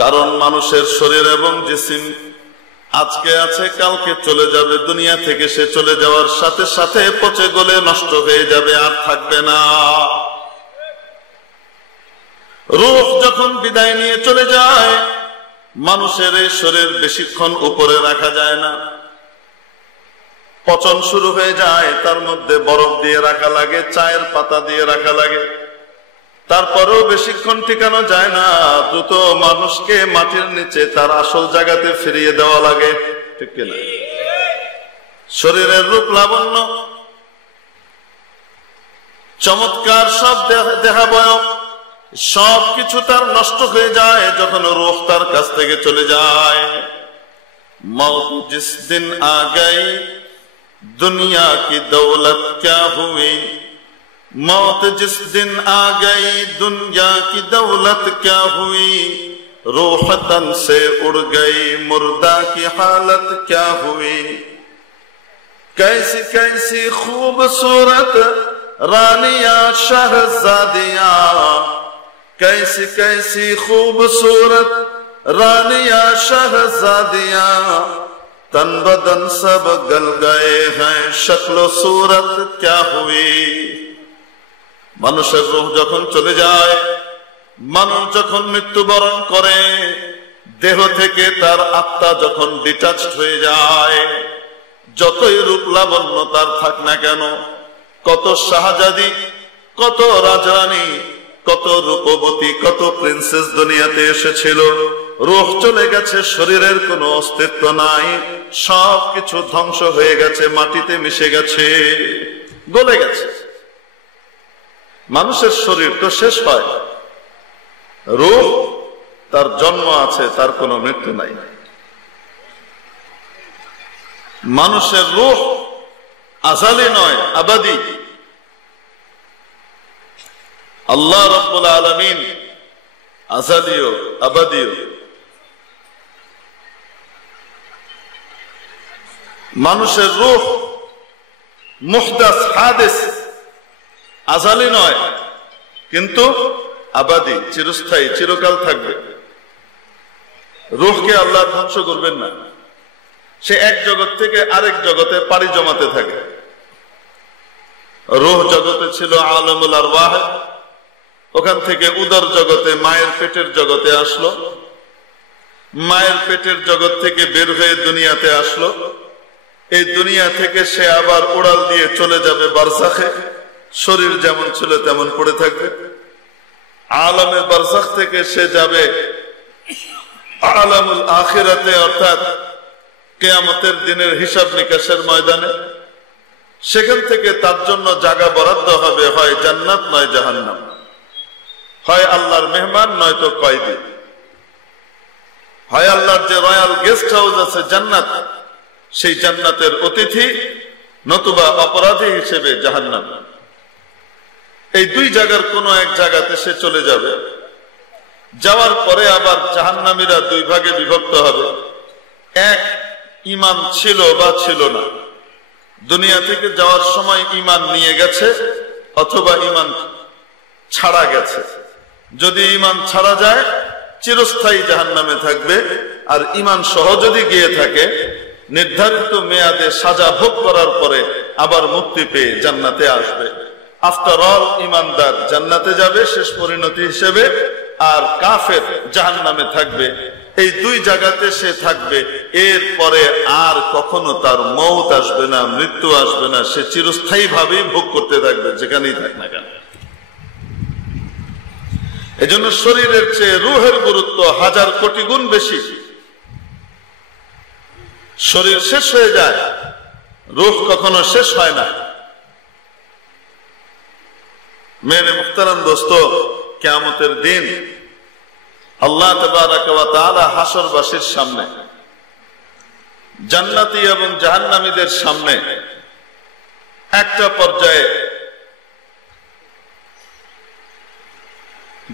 কারণ মানুষের শরীর এবং জিসিম আজকে আছে, কালকে চলে যাবে। দুনিয়া থেকে সে চলে যাওয়ার সাথে সাথে পচে গলে নষ্ট হয়ে যাবে, আর থাকবে না। রূহ যখন বিদায় নিয়ে চলে যায়, মানুষের এই শরীর বেশিক্ষণ উপরে রাখা যায় না, পচন শুরু হয়ে যায়। তার মধ্যে বরফ দিয়ে রাখা লাগে, চায়ের পাতা দিয়ে রাখা লাগে, তারপরেও বেশিক্ষণ টিকানো যায় না। দ্রুত মানুষকে মাটির নিচে তার আসল জায়গাতে ফিরিয়ে দেওয়া লাগে, ঠিক কিনা? শরীরের রূপ লাবণ্য, চমৎকার সব দেহাবয়ব সবকিছু তার নষ্ট হয়ে যায় যখন রূহ তার কাছ থেকে চলে যায়। মौत जिस दिन आ गई दुनिया की दौलत क्या हुई, मौत जिस दिन आ गई दुनिया की दौलत क्या हुई, रूह तन से उड़ गई मुर्दा की हालत क्या हुई। कैसी कैसी खूबसूरत रानिया शहजादियां, कैसी कैसी खूबसूरत रानिया शहजादियां, तन बदन सब गल गए हैं शक्लो सूरत क्या हुई। মানুষের রূহ যখন চলে যায়, মানুষ যখন মৃত্যুবরণ করে, দেহ থেকে তার আত্মা যখন ডিটাচড হয়ে যায়, যতই রূপ লাবণ্য তার থাক না কেন, কত শাহজাদি, কত রাজরানী, কত রূপবতী, কত প্রিন্সেস দুনিয়াতে এসেছিল, রূহ চলে গেছে, শরীরের কোনো অস্তিত্ব নাই, সবকিছু ধ্বংস হয়ে গেছে, মাটিতে মিশে গেছে, গলে গেছে। মানুষের শরীর তো শেষ হয়, রূহ তার জন্ম আছে, তার কোনো মৃত্যু নাই। মানুষের রূহ আযালি নয়, আবাদি। আল্লাহ রাব্বুল আলামিন আযালিও আবাদিও। মানুষের রূহ মুহদাস, হাদিস, আযালি নয়, কিন্তু আবাদি, চিরস্থায়ী, চিরকাল থাকবে। রূহকে আল্লাহ ধ্বংস করবেন না, সে এক জগৎ থেকে আরেক জগতে পাড়ি জমাতে থাকে। রূহ জগতে ছিল আলমুল আরওয়াহ, ওখান থেকে উদর জগতে, মায়ের পেটের জগতে আসলো, মায়ের পেটের জগৎ থেকে বের হয়ে দুনিয়াতে আসলো। এই দুনিয়া থেকে সে আবার উড়াল দিয়ে চলে যাবে বারজাখে, শরীর যেমন ছিল তেমন পড়ে থাকবে। আলমে বারজাখ থেকে সে যাবে আলামুল আখিরাতে, অর্থাৎ কিয়ামতের দিনের হিসাব নিকাশের ময়দানে। সেখান থেকে তার জন্য জায়গা বরাদ্দ হবে, হয় জান্নাত নয় জাহান্নাম, হয় আল্লাহর মেহমান নয়তো কয়েদি, হয় আল্লাহর যে রয়্যাল গেস্ট হাউস আছে জান্নাত, সেই জান্নাতের অতিথি, নতুবা অপরাধী হিসেবে জাহান্নাম। এই দুই জায়গার কোন এক জায়গাতে সে চলে যাবে। যাওয়ার পরে আবার জাহান্নামীরা দুই ভাগে বিভক্ত হবে। এক, ঈমান ছিল বা ছিল না, দুনিয়া থেকে যাওয়ার সময় ঈমান নিয়ে গেছে অথবা ঈমান ছাড়া গেছে। যদি ঈমান ছাড়া যায় চিরস্থায়ী জাহান্নামে থাকবে, আর ঈমান সহ যদি গিয়ে থাকে নির্ধারিত মেয়াদে সাজা ভোগ করার পরে আবার মুক্তি পেয়ে জান্নাতে আসবে। আফটার অল ঈমানদার জান্নাতে যাবে শেষ পরিণতি হিসেবে, আর কাফের জাহান্নামে থাকবে। এই দুই জায়গাতে সে থাকবে, এর পরে আর কখনো তার মওত আসবে না, মৃত্যু আসবে না, সে চিরস্থায়ী ভাবেই ভোগ করতে থাকবে যেখানেই থাক না কেন। এজন্য শরীরের চেয়ে রূহের গুরুত্ব হাজার কোটি গুণ বেশি। শরীর শেষ হয়ে যায়, রূহ কখনো শেষ হয় না। মেরে মুহতারাম দোস্ত, কিয়ামতের দিন আল্লাহ তাবারক ওয়া তাআলা হাশরবাসীর সামনে, জান্নাতি এবং জাহান্নামীদের সামনে একটা পর্যায়ে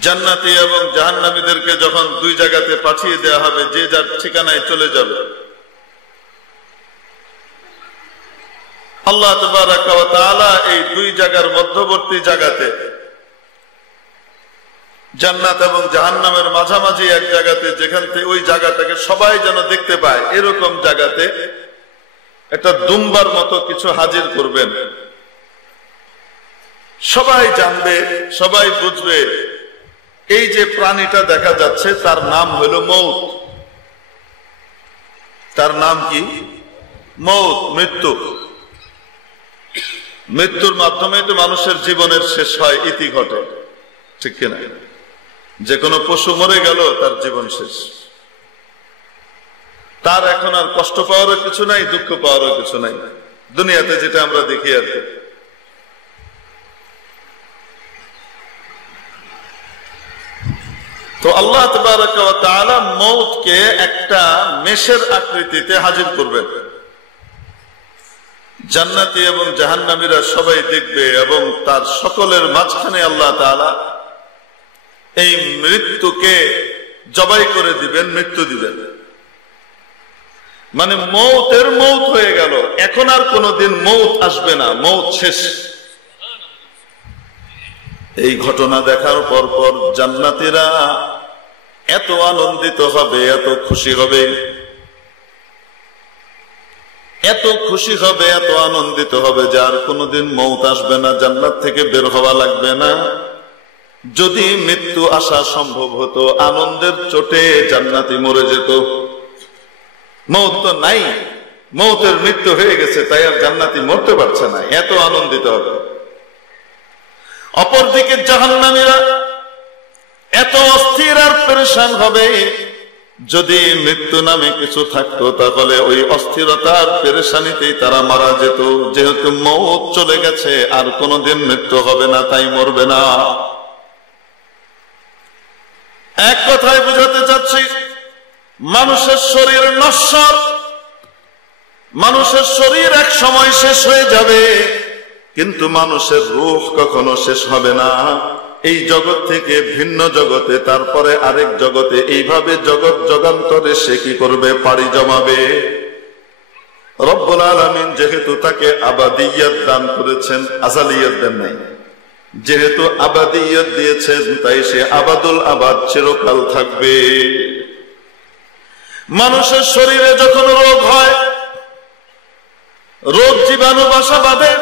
জান্নাতি এবং জাহান্নামীদেরকে যখন দুই জায়গাতে পাঠিয়ে দেওয়া হবে, যে যার ঠিকানায় চলে যাবে, আল্লাহ তাবারক ওয়া তাআলা এই দুই জায়গার মধ্যবর্তী জায়গাতে জান্নাত এবং জাহান্নামের মাঝামাঝি এক জায়গাতে, যেখান থেকে ওই জায়গাটাকে সবাই যেন দেখতে পায়, এরকম জায়গাতে একটা দুম্বার মতো কিছু হাজির করবেন। সবাই জানবে, সবাই বুঝবে এই যে প্রাণীটা দেখা যাচ্ছে তার নাম হলো মৌত। তার নাম কি? মৌত, মৃত্যু। মৃত্যুর মাধ্যমে তো মানুষের জীবনের শেষ হয়, ইতি ঘটে, ঠিক কিনা? যে কোনো পশু মরে গেল, তার জীবন শেষ। তার এখন আর কষ্ট পাওয়ারও কিছু নাই, দুঃখ পাওয়ারও কিছু নাই, দুনিয়াতে যেটা আমরা দেখি আর কি। তো আল্লাহ তাবারাক ওয়া তাআলা মৌতকে একটা মেষের আকৃতিতে হাজির করবেন। জান্নাতি এবং জাহান্নামীরা সবাই দেখবে এবং তার সকলের মাঝখানে আল্লাহ তাআলা এই মৃত্যুকে জবাই করে দিবেন, মৃত্যু দিবেন। মানে মৌতের মৌত হয়ে গেল, এখন আর কোনদিন মৌত আসবে না, মৌত শেষ। এই ঘটনা দেখার পর পর জান্নাতীরা এত আনন্দিত হবে, এত খুশি হবে, এত খুশি হবে, এত আনন্দিত হবে যে আর কোনদিন মৌত আসবে না, জান্নাত থেকে বের হওয়া লাগবে না। যদি মৃত্যু আসা সম্ভব হতো, আনন্দের চোটে জান্নাতি মরে যেত। মৌত তো নাই, মৌতের মৃত্যু হয়ে গেছে, তাই আর জান্নাতি মরতে পারছে না, এত আনন্দিত হবে। অপরদিকে জাহান্নামীরা এত অস্থির আর পেরেশান হবে, যদি মৃত্যু নামে কিছু থাকতো তাহলে ওই অস্থিরতার পেরেশানিতেই তারা মারা যেত। যেহেতু মৌত চলে গেছে, আর কোনদিন মৃত্যু হবে না, তাই মরবে না। এক কথায় বুঝাতে চাচ্ছি, মানুষের শরীর নশ্বর, মানুষের শরীর এক সময় শেষ হয়ে যাবে, কিন্তু মানুষের রূহ কখনো শেষ হবে না। এই জগৎ থেকে ভিন্ন জগতে, তারপরে আরেক জগতে, এইভাবে জগৎ জগান্তরে সে কি করবে? পাড়ি জমাবে। রব্বুল আলামিন যেহেতু তাকে আবাদিয়ত দান করেছেন, আজালিয়ত দেন নাই, যেহেতু আবাদিয়ত দিয়েছেন, তাই সে আবাদুল আবাদ, চিরকাল থাকবে। মানুষের শরীরে যখন রোগ হয়, রোগ জীবাণু বাসা বাঁধে,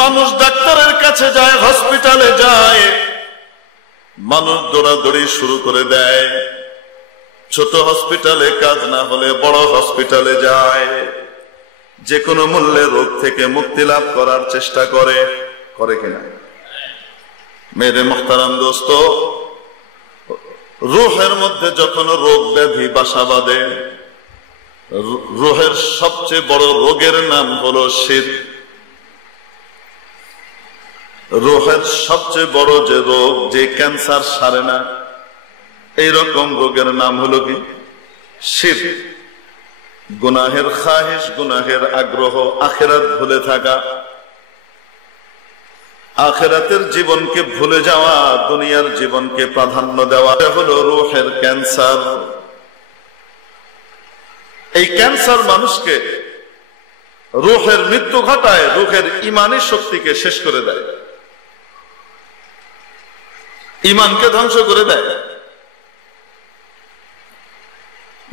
মানুষ ডাক্তারের কাছে যায়, হসপিটালে যায়, মানুষ দৌড়াদৌড়ি শুরু করে দেয়। ছোট হসপিটালে কাজ না হলে বড় হসপিটালে যায়, যে কোনো মূল্যে রোগ থেকে মুক্তি লাভ করার চেষ্টা করে, করে কিনা? মেরে মুহতারাম দোস্ত, রূহের মধ্যে যখন রোগ ব্যাধি বাসা বাঁধে, রূহের সবচেয়ে বড় রোগের নাম হলো শিরক। রূহের সবচেয়ে বড় যে রোগ, যে ক্যান্সার সারে না, এইরকম রোগের নাম হলো কি? শিরক। গুনাহের খাহিশ, গুনাহের আগ্রহ, আখিরাত ভুলে থাকা, আখিরাতের জীবনকে ভুলে যাওয়া, দুনিয়ার জীবনকে প্রাধান্য দেওয়া, এটা হলো রূহের ক্যান্সার। এই ক্যান্সার মানুষকে, রূহের মৃত্যু ঘটায়, রূহের ইমানি শক্তিকে শেষ করে দেয়, ইমানকে ধ্বংস করে দেয়।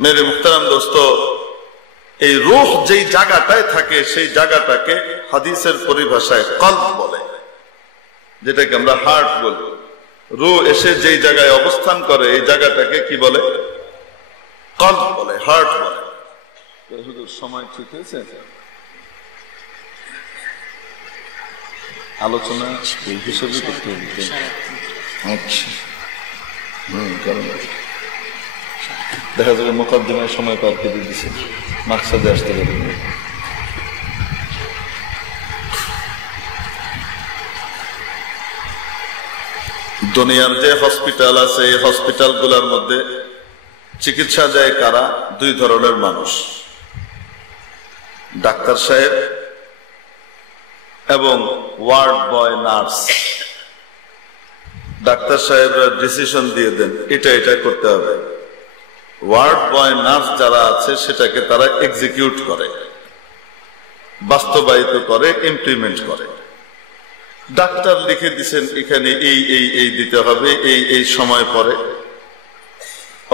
মেরে মুহতারাম দোস্ত, এই রূহ যেই জায়গাটায় থাকে, সেই জায়গাটাকে হাদিসের পরিভাষায় কলব বলে, যেটাকে আমরা হার্ট বলি। রূহ এসে যেই জায়গায় অবস্থান করে, এই জায়গাটাকে কি বলে? কলব বলে, হার্ট বলে। সময় ঠিক হয়েছে? আলোচনা এই হিসেবে করতে হবে। আচ্ছা, দেখা যাবে মোকদ্দমায় সময় পার করে দিচ্ছে, মাকসাদে আসতে পারে। দুনিয়ার যে হসপিটাল আছে, এই হসপিটাল গুলার মধ্যে চিকিৎসা দেয় কারা? দুই ধরনের মানুষ, ডাক্তার সাহেব এবং ওয়ার্ড বয়, নার্স। ডাক্তার সাহেবরা ডিসিশন দিয়ে দেন এটা এটা করতে হবে, ওয়ার্ড বয়, নার্স যারা আছে সেটাকে তারা এক্সিকিউট করে, বাস্তবায়িত করে, ইমপ্লিমেন্ট করে। ডাক্তার লিখে দিচ্ছেন এখানে এই দিতে হবে, এই সময় পরে,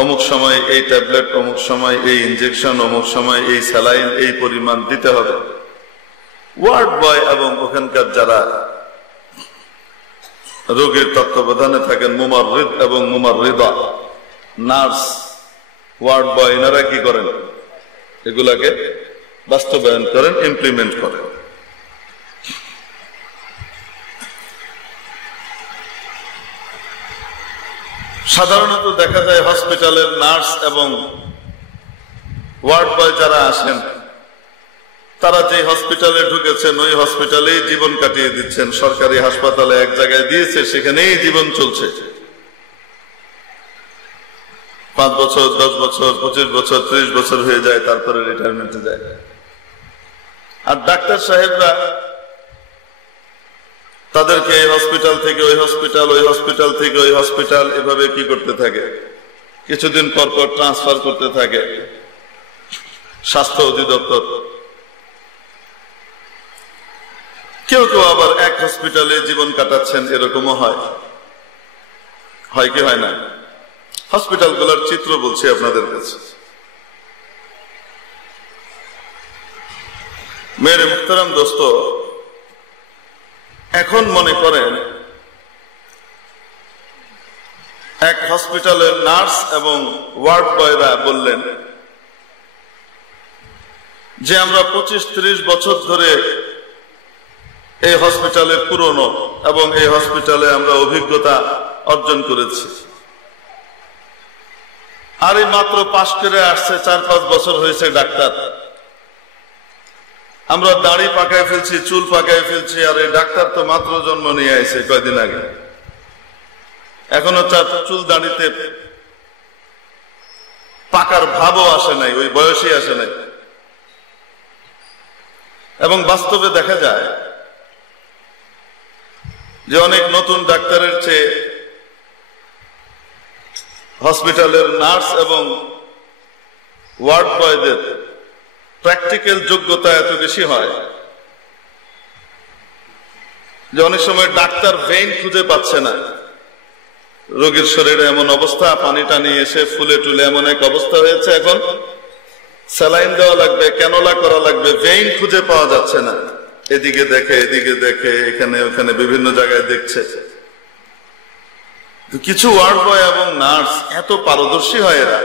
অমুক সময় এই ট্যাবলেট, অমুক সময় এই ইনজেকশন, অমুক সময় এই স্যালাইন, এই পরিমাণ দিতে হবে। ওয়ার্ড বয় এবং ওখানকার যারা রোগীর তত্ত্বাবধানে থাকেন, মুমাররিদ এবং মুমাররিদা, নার্স, ওয়ার্ড বয়, এনারা কি করেন? এগুলাকে বাস্তবায়ন করেন, ইমপ্লিমেন্ট করেন। সাধারণত দেখা যায় হসপিটালের নার্স এবং ওয়ার্ড বয় যারা আসেন, তারা যে হসপিটালে ঢুকেছেন ওই হসপিটালেই জীবন কাটিয়ে দিচ্ছেন। সরকারি হাসপাতালে এক জায়গায় দিয়েছে, সেখানেই জীবন চলছে। 5 বছর, 10 বছর, 25 বছর, 30 বছর হয়ে যায়, তারপরে রিটায়ারমেন্টে যায়। আর ডাক্তার সাহেবরা তাদেরকে এই হসপিটাল থেকে ওই হসপিটাল, ওই হসপিটাল থেকে ওই হসপিটাল, এভাবে কি করতে থাকে? কিছুদিন পর পর ট্রান্সফার করতে থাকে স্বাস্থ্য অধিদপ্তর। কেউ কেউ আবার এক হসপিটালে জীবন কাটাচ্ছেন, এরকমও হয়। হয় কি হয় না? হসপিটালগুলোর চিত্র বলছি আপনাদের কাছে। মেরে মুহতারাম দোস্ত, এখন মনে করেন এক হসপিটালের নার্স এবং ওয়ার্ড বয়রা বললেন যে আমরা 25-30 বছর ধরে এই হসপিটালে পুরনো এবং এই হসপিটালে আমরা অভিজ্ঞতা অর্জন করেছি, আর এই মাত্র পাশ করে আসছে, 4-5 বছর হয়েছে ডাক্তার। আমরা দাড়ি পাকায় ফেলছি, চুল পাকায় ফেলছি, আর এই ডাক্তার তো মাত্র জন্ম নিয়ে আসছে কয়দিন আগে, এখনো তার চুল দাড়িতে পাকার ভাবও আসে নাই, ওই বয়সই আসে নাই। এবং বাস্তবে দেখা যায় যে অনেক নতুন ডাক্তারের চেয়ে হসপিটালের নার্স এবং ওয়ার্ড বয়দের প্র্যাকটিক্যাল যোগ্যতা এত বেশি হয় যে অনেক সময় ডাক্তার ভেইন খুঁজে পাচ্ছে না। রোগীর শরীরে এমন অবস্থা, পানি টানি এসে ফুলে টুলে এমন এক অবস্থা হয়েছে, এখন স্যালাইন দেওয়া লাগবে, ক্যানোলা করা লাগবে, ভেইন খুঁজে পাওয়া যাচ্ছে না। এদিকে দেখে, এদিকে দেখে, এখানে ওখানে বিভিন্ন জায়গায় দেখছে। কিছু ওয়ার্ড বয় এবং নার্স এত পারদর্শী হয়, এরা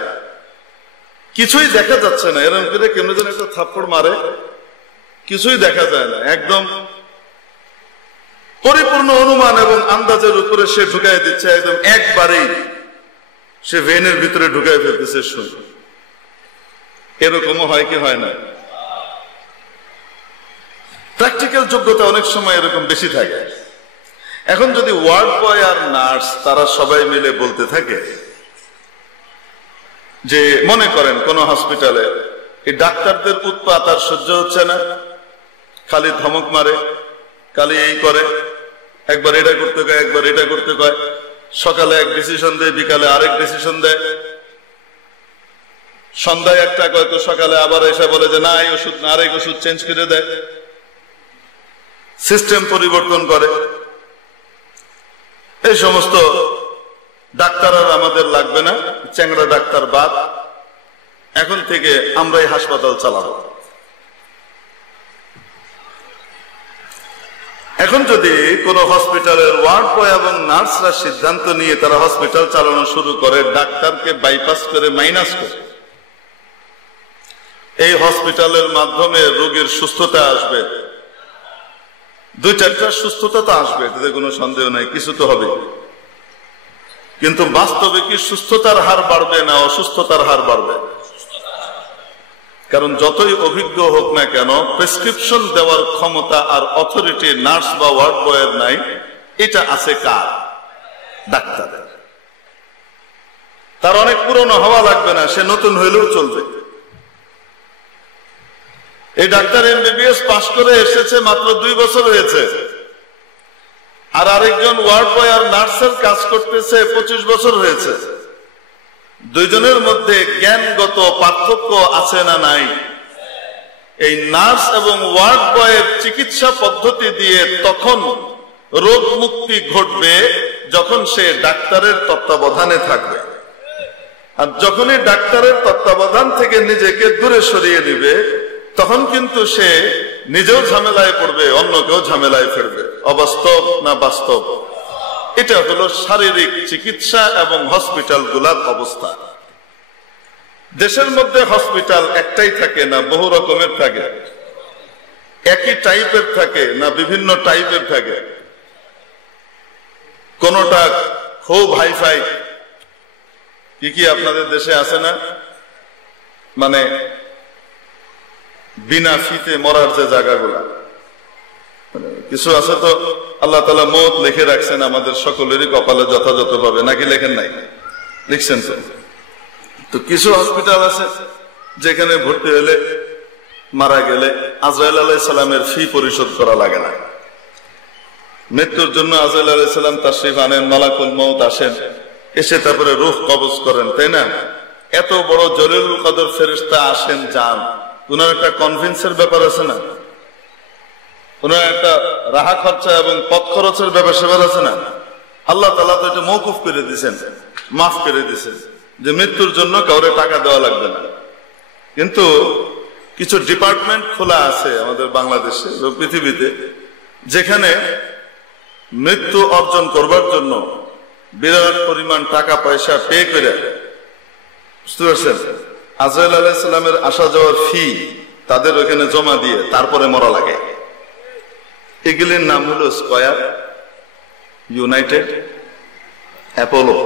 কিছুই দেখা যাচ্ছে না, এরকম করে কেন যেন একটা থাপ্পড় মারে, কিছুই দেখা যায় না। একদম পরিপূর্ণ অনুমান এবং আন্দাজের উপরে সে ঢুকাই দিচ্ছে, একদম একবারেই সে ভেনের ভিতরে ঢুকাই ফেলতেছে। শুন, এরকমও হয় কি হয় না? প্র্যাকটিক্যাল যোগ্যতা অনেক সময় এরকম বেশি থাকে। এখন যদি ওয়ার্ড বয় আর নার্স তারা সবাই মিলে বলতে থাকে যে মনে করেন কোন হসপিটালে এই ডাক্তারদের উৎপাত আর সহ্য হচ্ছে না, খালি ধমক মারে, খালি এই করে, একবার এটা করতে কয়, একবার এটা করতে কয়, সকালে এক ডিসিশন দেয়, বিকালে আরেক ডিসিশন দেয়, সন্ধ্যায় একটা কয় তো সকালে আবার এসে বলে যে না এই ওষুধ না, আরেক ওষুধ চেঞ্জ করে দেয়, সিস্টেম পরিবর্তন করে। এই সমস্ত ডাক্তার আর আমাদের লাগবে না, চ্যাংড়া ডাক্তার বাদ, এখন থেকে আমরাই হাসপাতাল চালাবো। এখন যদি কোন হসপিটালের ওয়ার্ড বয় এবং নার্সরা সিদ্ধান্ত নিয়ে তারা হসপিটাল চালানো শুরু করে, ডাক্তারকে বাইপাস করে, মাইনাস করে, এই হসপিটালের মাধ্যমে রোগীর সুস্থতা আসবে, 2-4টা সুস্থতা তো আসবে, এতে কোনো সন্দেহ নাই, কিছু তো হবে। কিন্তু বাস্তবে কি সুস্থতার হার বাড়বে না অসুস্থতার হার বাড়বে? কারণ যতই অভিজ্ঞ হোক না কেন, প্রেসক্রিপশন দেওয়ার ক্ষমতা আর অথরিটি নার্স বা ওয়ার্ড বয়ের নাই। এটা আছে কার? ডাক্তারের। তার অনেক পুরনো হওয়া লাগবে না, সে নতুন হইলেও চলবে। এই ডাক্তার এমবিবিএস পাশ করে এসেছে, মাত্র 2 বছর হয়েছে, আর আরেকজন ওয়ার্ড বয় আর নার্সের কাজ করতেছে 25 বছর হয়েছে। দুইজনের মধ্যে জ্ঞানগত পার্থক্য আছে না নাই? এই নার্স এবং ওয়ার্ড বয়ের চিকিৎসা পদ্ধতি দিয়ে তখন রোগ মুক্তি ঘটবে যখন সে ডাক্তারের তত্ত্বাবধানে থাকবে। আর যখনই ডাক্তারের তত্ত্বাবধান থেকে নিজেকে দূরে সরিয়ে দিবে, তখন কিন্তু সে নিজেও ঝামেলায় পড়বে, অন্যকেও ঝামেলায় ফেলবে। অবাস্তব না বাস্তব? এটা হলো শারীরিক চিকিৎসা এবং হসপিটাল গুলার অবস্থা। দেশের মধ্যে হসপিটাল একটাই থাকে না বহু রকমের থাকে? একই টাইপের থাকে না বিভিন্ন টাইপের থাকে? কোনটা খুব হাইফাই, কি আপনাদের দেশে আছে না, মানে বিনা ফিতে মরার যে জায়গাগুলা, কিছু আছে তো আল্লাহ তাআলা মওত লিখে রাখছেন আমাদের সকলেরই কপালে যথাযথভাবে, নাকি লেখেন নাই? লিখছেন তো। কিছু হসপিটাল আছে যেখানে ভর্তি হলে, মারা গেলে আজরাইল আলাইহিস সালামের ফি পরিশোধ করা লাগে না। মৃত্যুর জন্য আজরাইল আলাইহিস সালাম তাশরীফ আনেন, মালাকুল মওত আসেন, এসে তারপরে রূহ কবজ করেন, তাই না? এত বড় জলিলুল কদর ফেরেশতা আসেন, যান, ওনার একটা কনভিন্সের ব্যাপার আছে না? ওনার একটা রাহা খরচা এবং পথ খরচের ব্যাপার আছে না? আল্লাহ তাআলা তো এটা মওকুফ করে দিয়েছেন, মাফ করে দিয়েছেন যে মৃত্যুর জন্য কাউরে টাকা দেওয়া লাগবে না। কিন্তু কিছু ডিপার্টমেন্ট খোলা আছে আমাদের বাংলাদেশে, পৃথিবীতে, যেখানে মৃত্যু অর্জন করবার জন্য বিরাট পরিমাণ টাকা পয়সা পে করে, বুঝতে পারছেন, আজরাইল আলাইহিস সালামের আসা যাওয়ার ফি তাদের ওখানে জমা দিয়ে তারপরে মরা লাগে। এগুলির নাম হলো স্কয়ার, ইউনাইটেড, অ্যাপোলো,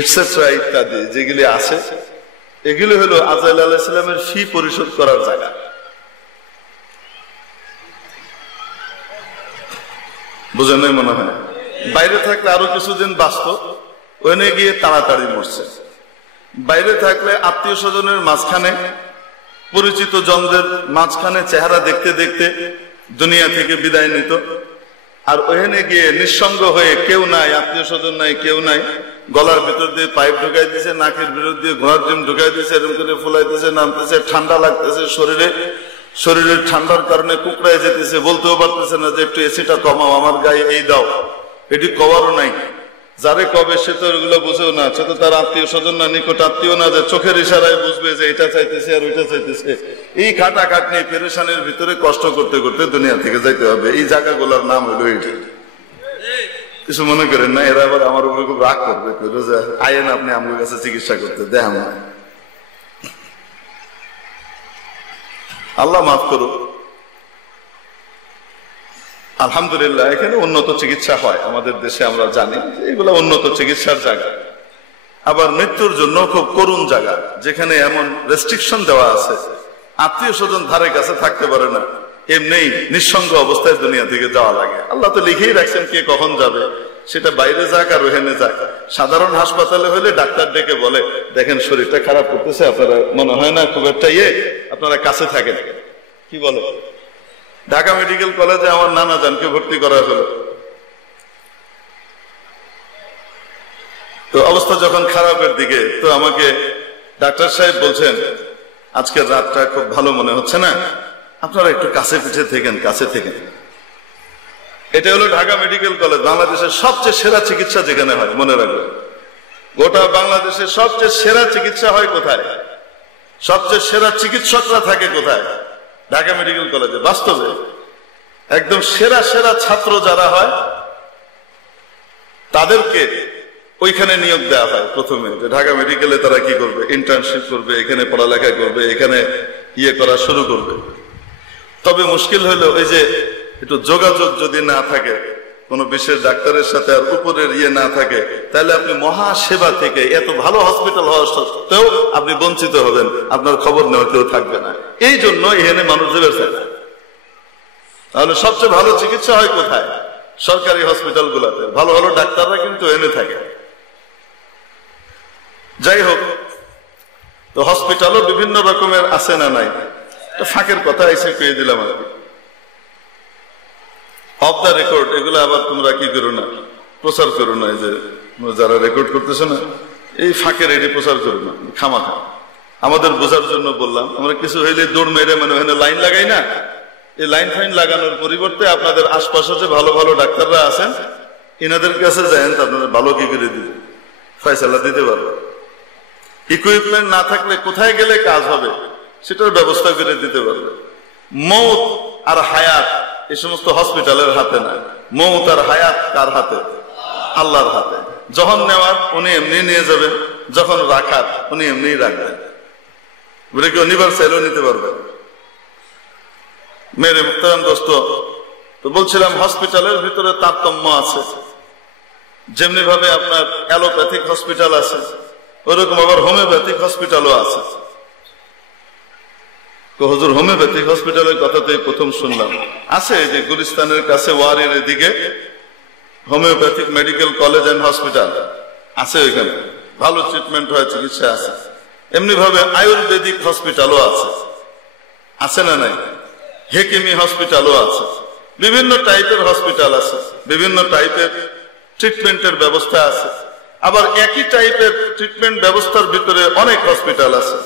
এটসেট্রা ইত্যাদি যেগুলি আছে, এগুলি হলো আজরাইল আলাইহিস সালামের ফি পরিশোধ করার জায়গা। বুঝেন নাই মনে হয়? বাইরে থাকলে আরো কিছুদিন বাঁচত, ওখানে গিয়ে তাড়াতাড়ি মরছে। বাইরে থাকলে আত্মীয় স্বজনের মাঝখানে, পরিচিত জনদের মাঝখানে চেহারা দেখতে দেখতে দুনিয়া থেকে বিদায় নিত। আর ওখানে গিয়ে নিঃসঙ্গ হয়ে, কেউ নাই, আত্মীয় স্বজন নাই, কেউ নাই, গলার ভিতর দিয়ে পাইপ ঢুকাই দিয়েছে, নাকের ভিতর দিয়ে ঘোড়ার ডিম ঢুকাই দিয়েছে, এরকম করে ফুলাইতেছে, নামতেছে, ঠান্ডা লাগতেছে শরীরের ঠান্ডার কারণে কুকড়ায় যেতেছে, বলতেও পারতেছে না যে একটু এসিটা কমাও, আমার গায়ে এই দাও, এটি কবারও নাই। যারে কবে সে তো এগুলো বুঝেও না, সে তো তার আত্মীয় স্বজন না, নিকট আত্মীয় না, যে চোখের ইশারায় বুঝবে যে এটা চাইতেছে আর ওইটা চাইতেছে। এই খাটাখাটনি পেরেশানির ভিতরে কষ্ট করতে করতে দুনিয়া থেকে যাইতে হবে। এই জায়গাগুলোর নাম হলো এইটা। কিছু মনে করেন না, এরা আবার আমার উপরে খুব রাগ করবে, যে আইন আপনি আমার কাছে চিকিৎসা করতে দেয়। আল্লাহ মাফ করুক। আলহামদুলিল্লাহ এখানে উন্নত চিকিৎসা হয় আমাদের দেশে, আমরা জানি এগুলো উন্নত চিকিৎসার জায়গা। আবার মৃত্যুর জন্য খুব করুণ জায়গা, যেখানে এমন রেস্ট্রিকশন দেওয়া আছে, আত্মীয় স্বজন ধারে কাছে থাকতে পারে না, এমনি নিঃসঙ্গ অবস্থায় দুনিয়া থেকে যাওয়া লাগে। আল্লাহ তো লিখেই রাখছেন কে কখন যাবে, সেটা বাইরে যাক আর ওখানে যাক। সাধারণ হাসপাতালে হলে ডাক্তার ডেকে বলে, দেখেন শরীরটা খারাপ করতেছে, আপনারা মনে হয় না খুব একটা আপনারা কাছে থাকেন। কি বলে? ঢাকা মেডিকেল কলেজে আমার নানা জানকে ভর্তি করা হলো, তো অবস্থা যখন খারাপের দিকে, তো আমাকে ডাক্তার সাহেব বলছেন, আজকের রাতটা খুব ভালো মনে হচ্ছে না, আপনারা একটু কাছে পিঠে থেকেন, কাছে থেকেন। এটা হলো ঢাকা মেডিকেল কলেজ, বাংলাদেশের সবচেয়ে সেরা চিকিৎসা যেখানে হয়, মনে রাখবেন। গোটা বাংলাদেশের সবচেয়ে সেরা চিকিৎসা হয় কোথায়? সবচেয়ে সেরা চিকিৎসকরা থাকে কোথায়? ঢাকা মেডিকেল কলেজে। বাস্তবে একদম সেরা সেরা ছাত্র যারা হয় তাদেরকে ওইখানে নিয়োগ দেওয়া হয় প্রথমে, যে ঢাকা মেডিকেলে তারা কি করবে, ইন্টার্নশিপ করবে, এখানে পড়ালেখা করবে, এখানে করা শুরু করবে। তবে মুশকিল হলো ওই যে একটু যোগাযোগ যদি না থাকে কোন বিশেষ ডাক্তারের সাথে, আর উপরের না থাকে, তাহলে আপনি মহা সেবা থেকে, এত ভালো হসপিটাল হওয়া সত্ত্বেও আপনি বঞ্চিত হবেন, আপনার খবর নেওয়া কেউ থাকবে না। এই জন্য এখানে মানুষ যেতে চায় না। তাহলে সবচেয়ে ভালো চিকিৎসা হয় কোথায়? সরকারি হসপিটাল গুলাতে। ভালো ভালো ডাক্তাররা কিন্তু এনে থাকে। যাই হোক, তো হসপিটালও বিভিন্ন রকমের আছে না নাই, ফাঁকের কথা এসে পেয়ে দিলাম আর কি। অফ দ্য রেকর্ড এগুলো আবার তোমরা কি করো না, প্রচার করো না। এই যে যারা রেকর্ড করতেছে না, এই ফাঁকের এটি প্রচার করো না খামাখা। আমাদের বোঝার জন্য বললাম, আমরা কিছু হইলে দৌড় মেরে মানে ওখানে লাইন লাগাই না, এই লাইন ফাইন লাগানোর পরিবর্তে আপনাদের আশপাশে যে ভালো ভালো ডাক্তাররা আছেন ইনাদের কাছে যান, আপনাদের ভালো কি করে দিবে, ফয়সালা দিতে পারবে। ইকুইপমেন্ট না থাকলে কোথায় গেলে কাজ হবে সেটার ব্যবস্থা করে দিতে পারবে। মৌত আর হায়াত এই সমস্ত হসপিটালের হাতে না, মৌত আর হায়াত কার হাতে? আল্লাহর হাতে। যখন নেওয়ার উনি এমনি নিয়ে যাবেন, যখন রাখার উনি এমনি রাখবেন, কেউ নিবার চাইলেও নিতে পারবেন। মেরে মুহতারাম দোস্ত, তো বলছিলাম হসপিটালের ভিতরে তারতম্য আছে। যেমনি ভাবে আপনার অ্যালোপ্যাথিক হসপিটাল আছে, ওরকম আবার হোমিওপ্যাথিক হসপিটালও আছে। তো হুজুর হোমিওপ্যাথিক হসপিটালের কথাতেই প্রথম শুনলাম। আছে যে গুলিস্তানের কাছে ওয়ারির দিকে homeopathic medical college and hospital আছে, ওইখানে ভালো ট্রিটমেন্ট হয়, চিকিৎসা আছে। এমনি ভাবে আয়ুর্বেদিক হসপিটালও আছে, আছে না নাই? হেকিমি হসপিটালও আছে, বিভিন্ন টাইপের হসপিটাল আছে, বিভিন্ন টাইপের ট্রিটমেন্টের ব্যবস্থা আছে। আবার একই টাইপের ট্রিটমেন্ট ব্যবস্থার ভিতরে অনেক হসপিটাল আছে।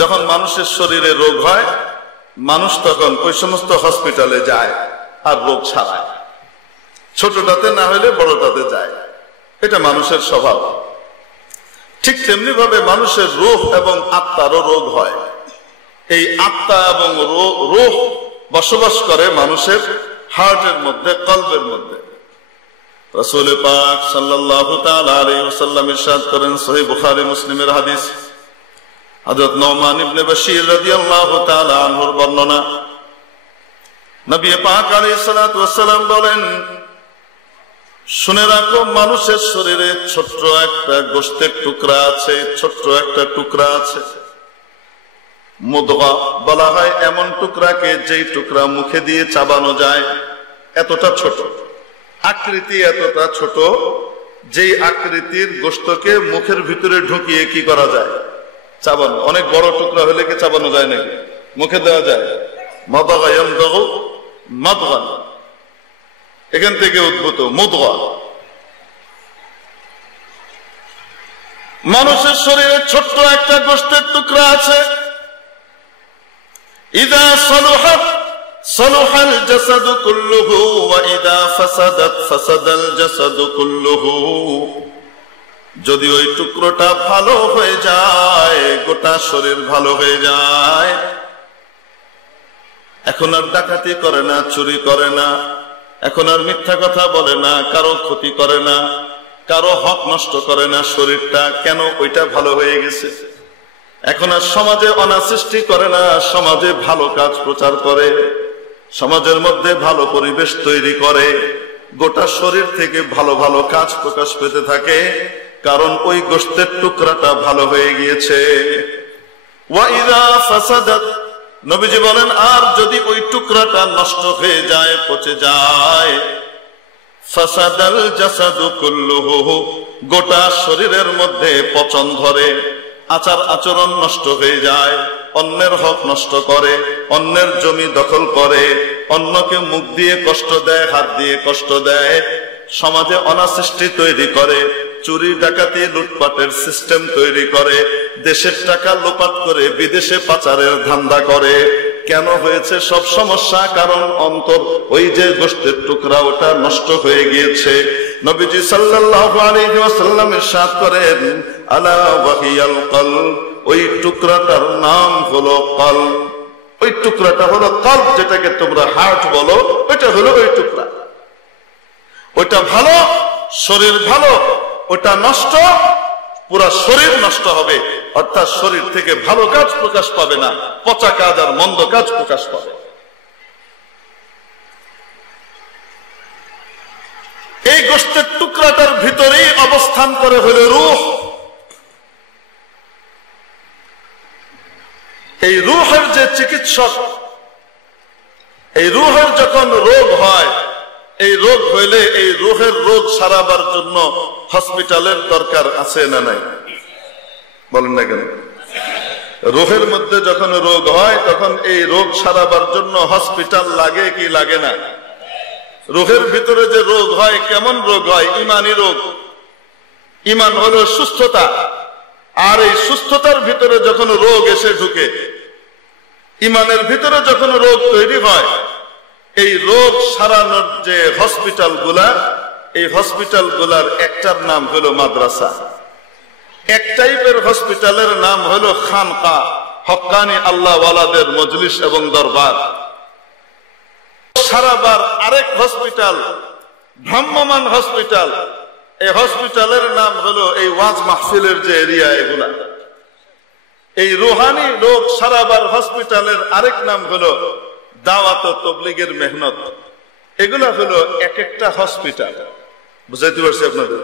যখন মানুষের শরীরে রোগ হয়, মানুষ তখন ওই সমস্ত হসপিটালে যায় আর রোগ ছাড়ায়। ছোটটাতে না হলে বড়টাতে যায়, এটা মানুষের স্বভাব। ঠিক তেমনি ভাবে মানুষের রূহ এবং আত্মারও রোগ হয়। এই আত্মা এবং রূহ বসবাস করে মানুষের হার্টের মধ্যে, কলবের মধ্যে। রাসূল পাক সাল্লাল্লাহু তাআলা আলাইহি ওয়াসাল্লাম ইরশাদ করেন, সহিহ বুখারী মুসলিমের হাদিস, হযরত নুমান ইবনে বাশীর রাদিয়াল্লাহু তাআলা আনহুর বর্ণনা। নবী পাক আলাইহিস সালাতু ওয়াসসালাম বলেন, শুনে রাখো, মানুষের শরীরে ছোট্ট একটা গোশতের টুকরা আছে, ছোট্ট একটা টুকরা আছে। মুদগা বলা হয় এমন টুকরাকে যেই টুকরা মুখে দিয়ে চাবানো যায়, এতটা ছোট আকৃতি, এতটা ছোট, যেই আকৃতির গোশতকে মুখের ভিতরে ঢুকিয়ে কি করা যায়? চাবানো। অনেক বড় টুকরা হলে কি চাবানো যায় নাকি? মুখে দেওয়া যায়। মাদগা ইয়ামদাগু মাদগান, এখান থেকে উদ্ভূত মুদগা। মানুষের শরীরে ছোট্ট একটা গোশতের টুকরা আছে। ইদা সালুহাত সালুহাল জাসাদু কুল্লুহু ওয়া ইদা ফাসাদাত ফাসাদাল জাসাদু কুল্লুহু। যদি ওই টুকরোটা ভালো হয়ে যায়, গোটা শরীর ভালো হয়ে যায়। এখন আর ডাকাতি করে না, চুরি করে না, এখন আর মিথ্যা কথা বলে না, কারো ক্ষতি করে না, কারো হক নষ্ট করে না। শরীরটা কেন? ওইটা ভালো হয়ে গেছে। এখন আর সমাজে অনাসৃষ্টি করে না, সমাজে ভালো কাজ প্রচার করে, সমাজের মধ্যে ভালো পরিবেশ তৈরি করে। গোটা শরীর থেকে ভালো ভালো কাজ প্রকাশ পেতে থাকে, কারণ ওই গোশতের টুকরাটা ভালো হয়ে গিয়েছে। ওয়া ইযা ফাসাদাত, নবীজি বলেন, আর যদি ওই টুকরাটা নষ্ট হয়ে যায়, পচে যায়, ফাসাদাল জাসাদু কুল্লুহু, গোটা শরীরের মধ্যে পচন ধরে, আচার আচরণ নষ্ট হয়ে যায়, অন্যের হক নষ্ট করে, অন্যের জমি দখল করে, অন্যকে মুখ দিয়ে কষ্ট দেয়, হাত দিয়ে কষ্ট দেয়, সমাজে অনাসৃষ্টি তৈরি করে, চুরি ডাকাতি লুটপাটের সিস্টেম তৈরি করে, দেশের টাকা লোপাট করে বিদেশে পাচারের ধান্দা করে। কেন হয়েছে সব সমস্যা? কারণ অন্তর, ওই যে গোশতের টুকরা, ওটা নষ্ট হয়ে গিয়েছে। নবীজি সাল্লাল্লাহু আলাইহি ওয়াসাল্লাম ইরশাদ করেন, আলা ওয়াহিয়াল কলব, ওই টুকরাটার নাম হলো কলব। ওই টুকরাটা হলো কলব, যেটাকে তোমরা হার্ট বলো, ওইটা হলো ওই টুকরা। ওইটা ভালো, শরীর ভালো, ওটা নষ্ট, পুরা শরীর নষ্ট হবে। অর্থাৎ শরীর থেকে ভালো কাজ প্রকাশ পাবে না, পচা কাজ আর মন্দ কাজ প্রকাশ পাবে। এই গোশতের টুকরাটার ভিতরেই অবস্থান করে হলো রূহ। এই রূহের যে চিকিৎসক, এই রূহের যখন রোগ হয়, এই রোগ হইলে এই রূহের রোগ সারাবার জন্য হসপিটালের দরকার আছে না নাই? বলেন না কেন? রূহের মধ্যে যখন রোগ হয়, তখন এই রোগ সারাবার জন্য হসপিটাল লাগে কি লাগে না? রূহের ভিতরে যে রোগ হয়, কেমন রোগ হয়? ইমানি রোগ। ইমান হলো সুস্থতা, আর এই সুস্থতার ভিতরে যখন রোগ এসে ঢুকে, ইমানের ভিতরে যখন রোগ তৈরি হয়, এই রোগ সারানোর যে হসপিটাল গুলা, এই হসপিটাল গুলার একটার নাম হলো মাদ্রাসা, এক টাইপের হসপিটালের নাম হলো খানকা, হক্কানি আল্লাহ ওয়ালাদের মজলিস এবং দরবার। সারাবার আরেক হসপিটাল, ভ্রাম্যমান হসপিটাল, এই হসপিটালের নাম হলো এই ওয়াজ মাহফিলের যে এরিয়া, এগুলা। এই রুহানি রোগ সারাবার হসপিটালের আরেক নাম হলো দাওয়াত ও তাবলীগের মেহনত। এগুলা হলো এক একটা হসপিটাল। বুঝাইতে পারছি আপনাদের?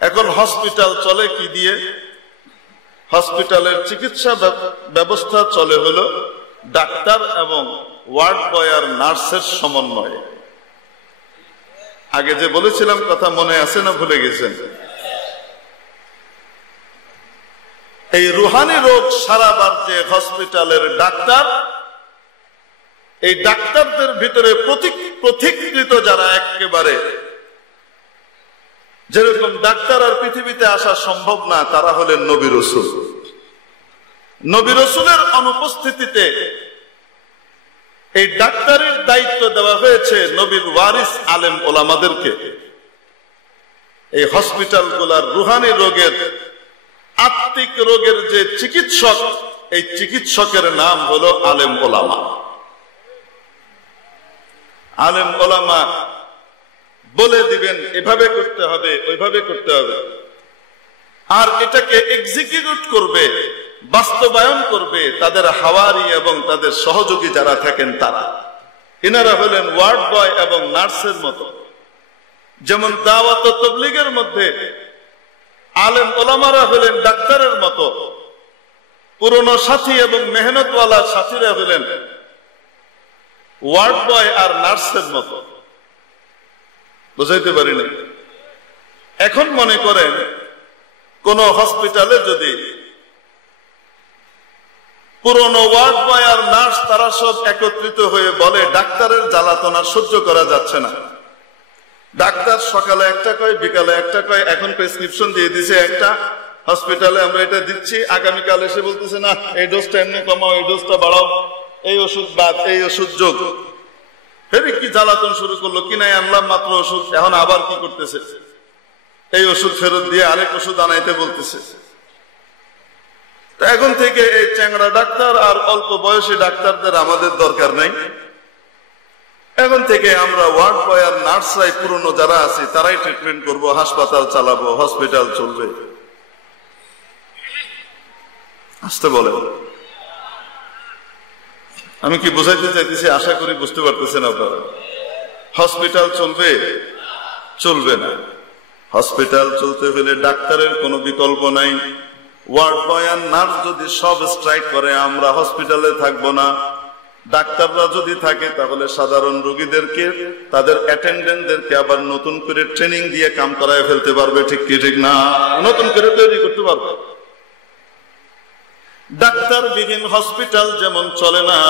এখন হসপিটাল চলে কি দিয়ে? হসপিটালের চিকিৎসা ব্যবস্থা চলে হলো ডাক্তার এবং ওয়ার্ড বয় আর নার্সের সমন্বয়ে। আগে যে বলেছিলাম কথা মনে আছে না ভুলে গেছেন? এই রুহানি রোগ সারাবার যে হসপিটালের ডাক্তার, এই ডাক্তারদের ভিতরে পথিকৃত যারা, একেবারে যেরকম ডাক্তার আর পৃথিবীতে আসা সম্ভব না, তারা হলেন নবী রাসূল। নবী রাসূলের অনুপস্থিতিতে এই ডাক্তারের দায়িত্ব দেওয়া হয়েছে নবীর ওয়ারিস আলেম ওলামাদেরকে। এই হসপিটাল গুলার রুহানি রোগের, আত্মিক রোগের যে চিকিৎসক, এই চিকিৎসকের নাম হলো আলেম ওলামা। আলেম ওলামা বলে দিবেন এভাবে করতে হবে, ওইভাবে করতে হবে, আর এটাকে এক্সিকিউট করবে, বাস্তবায়ন করবে তাদের হাওয়ারি এবং তাদের সহযোগী যারা থাকেন তারা। এনারা হলেন ওয়ার্ড বয় এবং নার্সের মতো। যেমন দাওয়াত ও তাবলীগের মধ্যে আলেম ওলামারা হলেন ডাক্তারের মতো, পুরনো সাথী এবং মেহনতওয়ালা সাথীরা হলেন ওয়ার্ড বয় আর নার্সের মতো। বুঝাইতে পারি না? এখন মনে করেন কোন হসপিটালে যদি পুরনো ওয়ার্ড বয় আর নার্স তারা সব একত্রিত হয়ে বলে ডাক্তারের জ্বালাতনা সহ্য করা যাচ্ছে না, ডাক্তার সকালে একটা কয়, বিকালে একটা কয়, এখন প্রেসক্রিপশন দিয়ে দিছে একটা হসপিটালে, আমরা এটা দিচ্ছি, আগামীকাল এসে বলতেছে না এই ডোজটা এমনি কমাও, এই ডোজটা বাড়াও, এই ওষুধ বাদ, এই ওষুধ যোগ। ফের কি জ্বালাতন শুরু করলো, কি নাই আনলাম মাত্র ওষুধ, এখন আবার কি করতেছে, এই ওষুধ ফেরত দিয়ে আরেক ওষুধ আনাইতে বলতেছে। এখন থেকে এই চ্যাংড়া ডাক্তার আর অল্প বয়সী ডাক্তারদের আমাদের দরকার নাই। এখন থেকে আমরা ওয়ার্ড বয় আর নার্সরাই, পুরনো যারা আছি তারাই ট্রিটমেন্ট করব, হাসপাতাল চালাবো, হসপিটাল চলবে। আসতে বলে আমি কি বোঝাইতে চাইতেছি? আশা করি বুঝতে পারতেছেন আপনারা। হসপিটাল চলবে? চলবে না। হসপিটাল চলতে হলে ডাক্তারের কোনো বিকল্প নাই। ওয়ার্ড বয় আর নার্স যদি সব স্ট্রাইক করে আমরা হসপিটালে থাকবো না। ডাক্তাররা যদি থাকে তাহলে সাধারণ রোগীদেরকে, তাদের অ্যাটেন্ডেন্টদেরকে আবার নতুন করে ট্রেনিং দিয়ে কাম করায় ফেলতে পারবে। ঠিক কি ঠিক না? নতুন করে তৈরি করতে পারবে। ডাক্তার বিহীন হসপিটাল যেমন চলে না,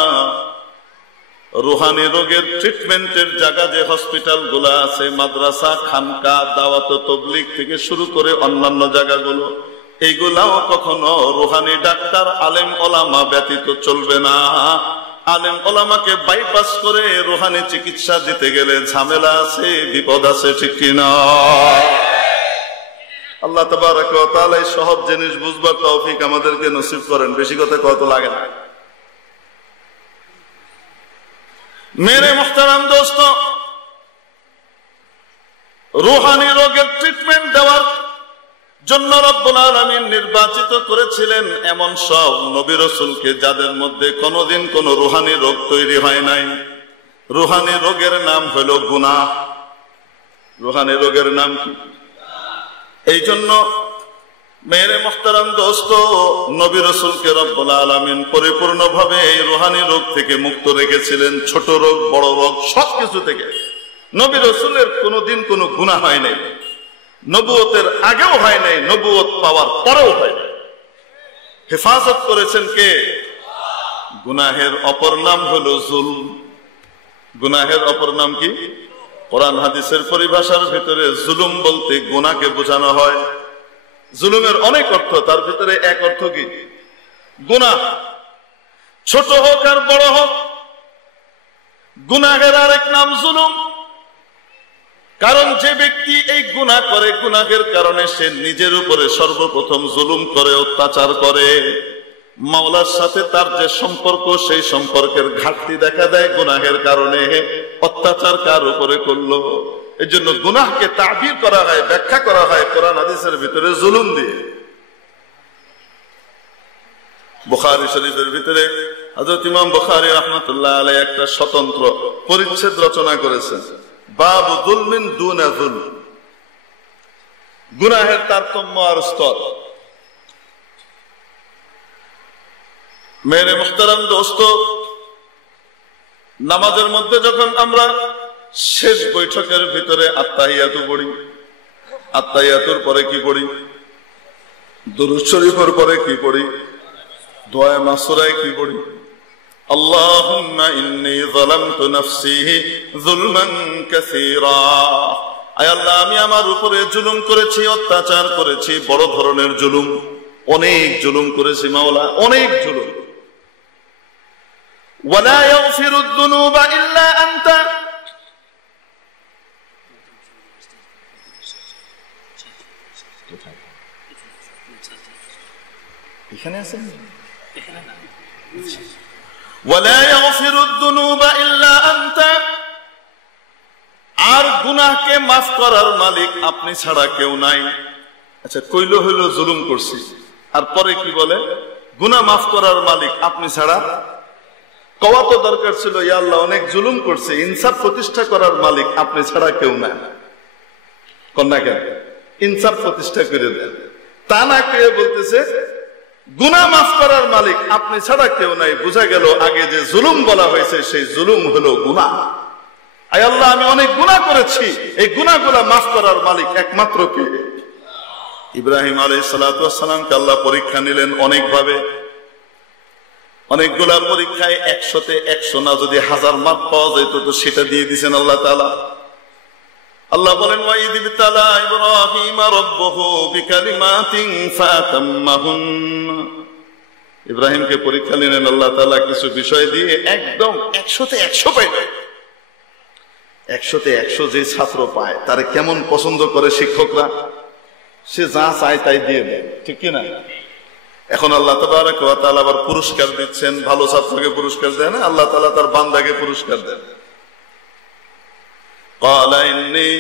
রুহানি রোগের ট্রিটমেন্টের জায়গা যে হসপিটাল গুলা আছে, মাদ্রাসা, খানকা, দাওয়াত ও তাবলীগ থেকে শুরু করে অন্যান্য জায়গাগুলো, এইগুলাও কখনো রুহানি ডাক্তার আলেম ওলামা ব্যতীত চলবে না। আলেম ওলামাকে বাইপাস করে রুহানি চিকিৎসা দিতে গেলে ঝামেলা আছে, বিপদ আছে। ঠিক কিনা? আল্লাহ তাবারক ওয়া তাআলা এই সহজ জিনিস বুঝবার তৌফিক আমাদেরকে নসিব করেন। বেশি কথা কত লাগে না। মেরে মুহতারাম দোস্ত, রুহানি রোগের ট্রিটমেন্ট দেওয়ার জন্য রব্বুল আলামিন নির্বাচিত করেছিলেন এমন সব নবী রাসূলকে যাদের মধ্যে কোনোদিন কোনো রুহানি রোগ তৈরি হয় নাই। রুহানি রোগের নাম হলো গুনাহ। রুহানি রোগের নাম কি? এই জন্য মেরে মুহতারাম দোস্ত, নবী রাসূলকে রব্বুল আলামিন পরিপূর্ণভাবে এই রুহানি রোগ থেকে মুক্ত রেখেছিলেন। ছোট রোগ, বড় রোগ, সবকিছু থেকে। নবী রাসূলের কোনোদিন কোনো গুনাহ হয় নাই। নবুয়তের আগেও হয় নাই, নবুয়ত পাওয়ার পরেও হয় নাই। হেফাজত করেছেন কে? গুনাহের অপর নাম হলো জুলম। গুনাহের অপর নাম কি? কোরআন হাদিসের পরিভাষার ভিতরে জুলুম বলতে গুনাহকে বোঝানো হয়। জুলুমের অনেক অর্থ, তার ভিতরে এক অর্থ কি? গুনাহ। ছোট হোক আর বড় হোক, গুনাহের আরেক নাম জুলুম। কারণ যে ব্যক্তি এই গুনাহ করে, গুনাহের কারণে সে নিজের উপরে সর্বপ্রথম জুলুম করে, অত্যাচার করে। মাওলার সাথে তার যে সম্পর্ক, সেই সম্পর্কের ঘাটতি দেখা দেয় গুনাহের কারণে। অত্যাচার কার উপরে করলো? এই জন্য গুনাহকে তাবির করা হয়, ব্যাখ্যা করা হয় কোরআন হাদিসের ভিতরে জুলুম দিয়ে। বুখারী শরীফের ভিতরে হযরত ইমাম বুখারী রাহমাতুল্লাহ আলাইহি একটা স্বতন্ত্র পরিচ্ছেদ রচনা করেছেন, বাবু যুলমিন দুনা যুলম, গুনাহের তারতম্য আর স্তর। মেরে মুহতারাম দোস্ত, নামাজের মধ্যে যখন আমরা শেষ বৈঠকের ভিতরে আত্তাহিয়াতু পড়ি, আত্তাহিয়াতুর পরে কি পড়ি? দুরূদ শরীফের পরে কি পড়ি? দোয়া মাসুরায় কি পড়ি? আল্লাহুম্মা ইন্নী যালামতু নাফসি যুলমান কাসীরা। আয় আল্লাহ, আমি আমার উপরে জুলুম করেছি, অত্যাচার করেছি, বড় ধরনের জুলুম, অনেক জুলুম করেছি মাওলা, অনেক জুলুম। ওয়ালা ইয়াগফিরুদ যুনুবা ইল্লা আনতা। এখানে আছে ওয়ালা ইয়াগফিরুদ যুনুবা ইল্লা আনতা। আর গুনাহকে মাফ করার মালিক আপনি ছাড়া কেউ নাই। আচ্ছা, কইলো হইলো জুলুম করছি, আর পরে কি বলে? গুনাহ মাফ করার মালিক আপনি ছাড়া। কওয়া তো দরকার ছিল, ইয়া আল্লাহ অনেক জুলুম করছে, ইনসাফ প্রতিষ্ঠা করার মালিক আপনি ছাড়া কেউ নাই। কন্যা কেন ইনসাফ প্রতিষ্ঠা করে দেন, তা না কে বলতেছে গুনাহ মাফ করার মালিক আপনি ছাড়া কেউ নাই। বোঝা গেল আগে যে জুলুম বলা হয়েছে সেই জুলুম হলো গুনাহ। আয় আল্লাহ, আমি অনেক গুনাহ করেছি, এই গুনাহগুলা মাফ করার মালিক একমাত্র কে? ইব্রাহিম আলাইহিস সালাতু ওয়াস সালামকে আল্লাহ পরীক্ষা নিলেন অনেক ভাবে। অনেকগুলা পরীক্ষায় 100তে 100 না, যদি 1000 মার্ক পাওয়া যেত তো সেটা দিয়ে দিয়েছেন আল্লাহ তাআলা। আল্লাহ বলেন, ওয়াইদ বিতালা ইব্রাহিম রাব্বুহু বিকালিমাতিন ফাতাম্মাহুন। ইব্রাহিমকে পরীক্ষা নিলেন আল্লাহ তাআলা কিছু বিষয় দিয়ে, একদম 100তে 100 পাইলেন। 100তে 100 যে ছাত্র পায় তারে কেমন পছন্দ করে শিক্ষকরা, সে যা চায় তাই দিয়ে দেয়, ঠিক কিনা? এখন আল্লাহ তাবারক ওয়া তাআলা আবার পুরস্কার দিচ্ছেন। ভালো ছাত্রকে পুরস্কার দেন না, আল্লাহ তাআলা তার বান্দাকে পুরস্কার দেন। ক্বালা ইন্নী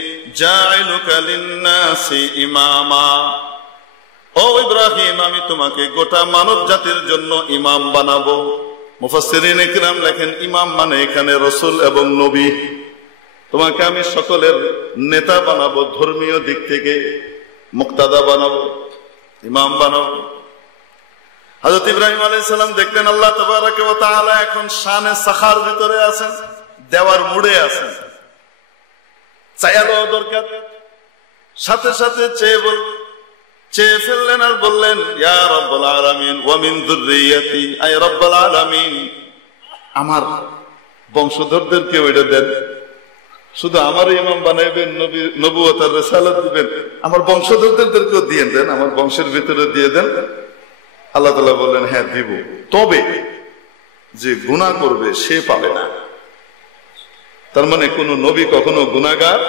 জাইলুকা লিন-নাসি ইমামা। ও ইব্রাহিম, আমি তোমাকে গোটা মানব জাতির জন্য ইমাম বানাবো। মুফাসসিরিন ইকরাম লেখেন, ইমাম মানে এখানে রাসূল এবং নবী। তোমাকে আমি সকলের নেতা বানাবো, ধর্মীয় দিক থেকে মুক্তাদা বানাবো, ইমাম বানাবো। হযরত ইব্রাহিম আলাইহিস সালাম দেখলেন আল্লাহ তাবারক ওয়া তাআলা এখন শানে সাখার ভিতরে আছেন, দেওয়ার মুডে আছেন। চাইলো দরকার, সাথে সাথে চেয়ে ফেললেন আর বললেন, ইয়া রাব্বুল আলামিন ওয়া মিন যুররিয়াতি, আয় রাব্বুল আলামিন আমার বংশধরদেরকে ওইটা দেন। শুধু আমার ইমাম বানাইবেন, নবুয়ত আর রিসালাত দিবেন, আমার বংশধরদেরকেও দিয়ে দেন, আমার বংশের ভিতরে দিয়ে দেন। আল্লাহ তাআলা বললেন, হ্যাঁ দিব, তবে যে গুনাহ করবে সে পাবে না। তার মানে কোন নবী কখনো গুনাহগার,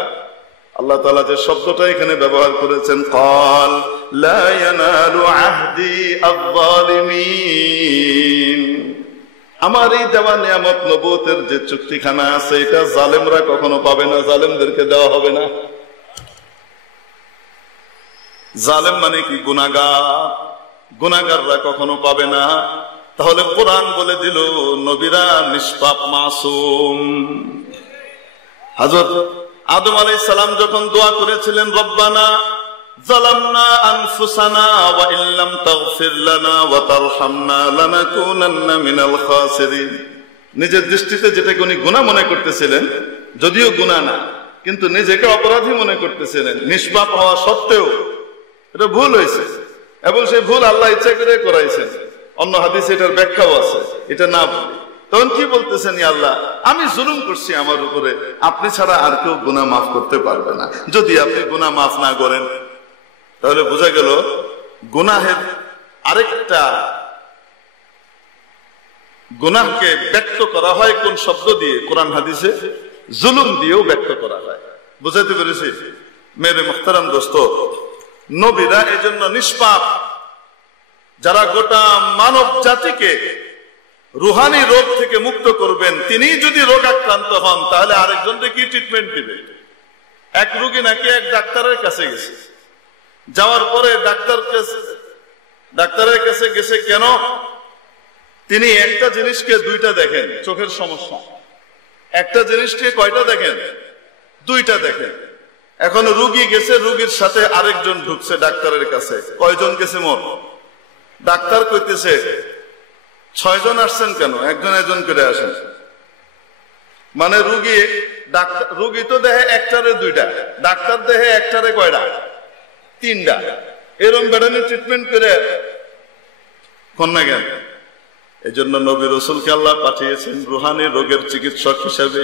আল্লাহ তাআলা যে শব্দটা এখানে ব্যবহার করেছেন, ক্বাল লা ইয়ানালু আহদি আয-যালিমিন, আমার এই দেওয়া নিয়ামত নবুয়তের যে চুক্তিখানা আছে এটা জালেমরা কখনো পাবে না, জালেমদেরকে দেওয়া হবে না। জালেম মানে কি? গুনাহগার, গুনাহগাররা কখনো পাবে না। তাহলে কোরআন বলে দিল নবীরা নিষ্পাপ, মাসুম। হযরত আদম আলাইহিস সালাম যখন দোয়া করেছিলেন, রব্বানা যালামনা আনফুসানা ওয়া ইল্লাম তাগফির লানা ওয়া তারহামনা লানাকুনান্না মিনাল খাসিরিন, নিজের দৃষ্টিতে যেটাকে উনি গুনাহ মনে করতেছিলেন, যদিও গুনাহ না, কিন্তু নিজেকে অপরাধী মনে করতেছিলেন, নিষ্পাপ হওয়া সত্ত্বেও এটা ভুল হয়েছে, এবং সেই ভুল আল্লাহ ইচ্ছা করে করাইছেন। অন্য হাদিসে এটার ব্যাখ্যাও আছে, এটা না বলি। তখন কি বলতেছেন, ইয়া আল্লাহ আমি জুলুম করছি আমার উপরে, আপনি ছাড়া আর কেউ গুনাহ মাফ করতে পারবে না। যদি আপনি গুনাহ মাফ না করেন, তাহলে বোঝা গেল গুনাহের আরেকটা গুনাহকে ব্যক্ত করা হয় কোন শব্দ দিয়ে? কোরআন হাদিসে জুলুম দিয়েও ব্যক্ত করা হয়। বুঝাতে পেরেছি? মেরে মুহতারাম দোস্ত, নবীরা এজন্য নিষ্পাপ, যারা গোটা মানব জাতিকে রুহানি রোগ থেকে মুক্ত করবেন, তিনি যদি রোগ আক্রান্ত হন তাহলে আরেকজনকে কি ট্রিটমেন্ট দিবে? এক রোগী নাকি এক ডাক্তারের কাছে গেছে, যাওয়ার পরে ডাক্তারের কাছে গেছে কেন? তিনি একটা জিনিসকে দুইটা দেখেন, চোখের সমস্যা। একটা জিনিসকে কয়টা দেখেন? দুইটা দেখেন। এখন রোগী গেছে, রোগীর সাথে আরেকজন ঢুকছে ডাক্তারের কাছে। কয়জন গেছে মোট? ডাক্তার কইতেছে 6 জন আসছেন কেন? একজন একজন করে আসেন। মানে রোগী তো দেহে একটারে দুইটা, ডাক্তার দেহে একটারে কয়টা? 3টা। এরকম বেড়ানি ট্রিটমেন্ট করে কন্যা জ্ঞান। এই জন্য নবী রাসূলকে আল্লাহ পাঠিয়েছেন রুহানি রোগের চিকিৎসক হিসেবে।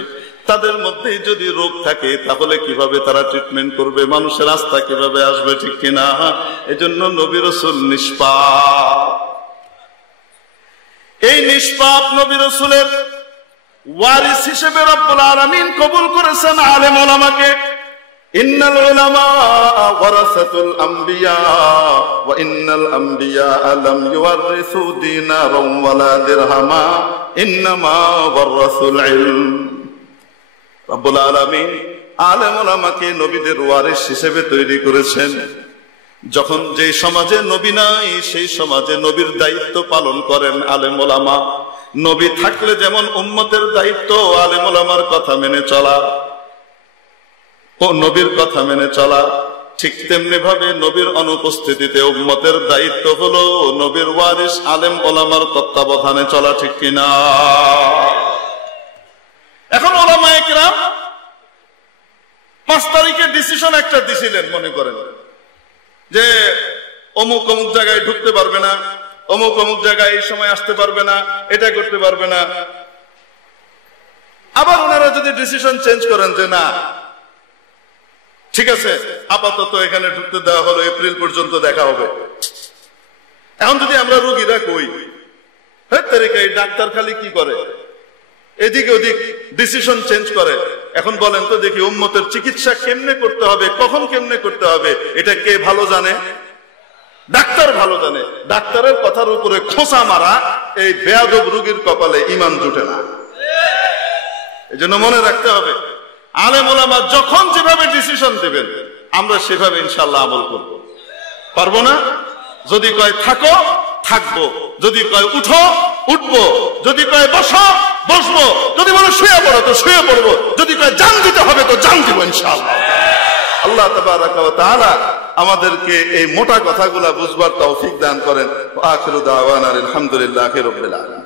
তাদের মধ্যে যদি রোগ থাকে তাহলে কিভাবে তারা ট্রিটমেন্ট করবে? মানুষের আস্থা কিভাবে আসবে? ঠিক কিনা? এই জন্য নবী রাসূল নিষ্পাপ। এই নিষ্পাপ নবী রাসূলের ওয়ারিস হিসেবে রব্বুল আলামিন কবুল করেছেন আলেম ওলামাকে। ইন্নাল উলামা ওয়ারাসাতুল আম্বিয়া ওয়া ইন্নাল আম্বিয়া লাম ইউওয়ারিসু দিনারান ওয়ালা দিরহামা ইন্নামা ওয়ারাসুল ইলম। রব্বুল আলামিন আলেম ওলামাকে নবীদের ওয়ারিস হিসেবে তৈরি করেছেন। যখন যে সমাজে নবী নাই সেই সমাজে নবীর দায়িত্ব পালন করেন আলেম ওলামা। নবী থাকলে যেমন উম্মতের দায়িত্ব আলেম ওলামার কথা মেনে চলা ও নবীর কথা মেনে চলা, ঠিক তেমনি ভাবে নবীর অনুপস্থিতিতে উম্মতের দায়িত্ব হলো নবীর ওয়ারিস আলেম ওলামার তত্ত্বাবধানে চলা। ঠিক কিনা? এখন ওলামায়ে কিরাম 5 তারিখে ডিসিশন একটা দিছিলেন, মনে করেন যে অমুক অমুক জায়গায় ঢুকতে পারবে না, অমুক অমুক জায়গায় এই সময় আসতে পারবে না, এটা করতে পারবে না। আবার ওনারা যদি ডিসিশন চেঞ্জ করেন যে না ঠিক আছে আপাতত এখানে ঢুকতে দেওয়া হলো, এপ্রিল পর্যন্ত দেখা হবে। এখন যদি আমরা রোগীরা কই এই ডাক্তার খালি কি করে, এদিকে ওদিক ডিসিশন চেঞ্জ করে। এখন বলেন তো দেখি উম্মতের চিকিৎসা কেমনে করতে হবে, কখন কেমনে করতে হবে, এটা কে ভালো জানে? ডাক্তার ভালো জানে। ডাক্তারের কথার উপরে খোঁচা মারা এই বেয়াদব রোগীর কপালে ঈমান জুটে না। এজন্য মনে রাখতে হবে আলেম ওলামা যখন যেভাবে ডিসিশন দিবেন আমরা সেভাবে ইনশাআল্লাহ আমল করব। পারবো না? যদি কয় থাকো থাকবো, যদি কয় উঠো উঠবো, যদি কয় বসো বসবো, যদি বলে শুয়ে পড়ো তো শুয়ে পড়বো, যদি কয় জান দিতে হবে তো জান দিব ইনশাআল্লাহ। আল্লাহ তাবারাকা ওয়া তাআলা আমাদেরকে এই মোটা কথাগুলা বুঝবার তৌফিক দান করেন। আখিরু দাওয়ানা আলহামদুলিল্লাহি রাব্বিল আলামিন।